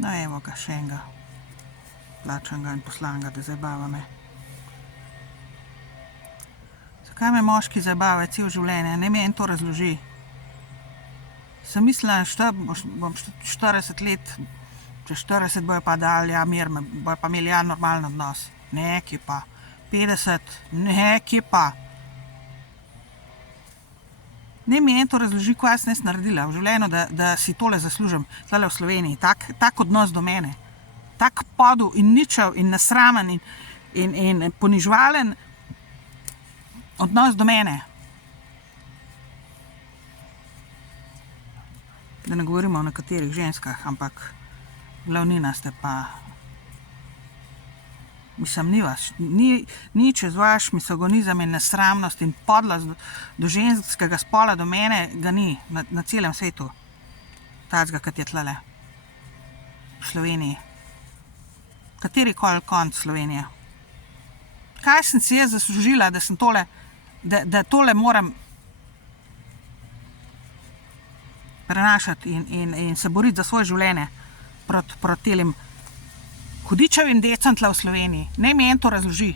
No, evo ga, še enega. Plačanega in poslanega, da zabava me. Zakaj me moški zabava cel življenje? Ne meni to razloži. Sem mislila, bom 40 let, čez 40 bojo pa dali, ja, mir, bojo pa imeli ja normalen odnos. Neki pa. 50, neki pa. Ne meni to razloži, ko jaz nisem naredila v življenju, da si tole zaslužim, tole v Sloveniji. Tak odnos do mene. Tak podel in ničev in nesramen in ponižvalen odnos do mene. Da ne govorimo o nekaterih ženskah, ampak glavnina ste pa... Mislim, ni čez vaš misogonizem in nesramnost in podlost do ženskega spola do mene, ga ni na celem svetu. Tacga, kot je tlele. V Sloveniji. Katerikoli konc Slovenije. Kaj sem si jaz zaslužila, da sem tole, da tole moram prenašati in se boriti za svoje življenje proti telim hudičevim decem tle v Sloveniji. Ne meni to razloži.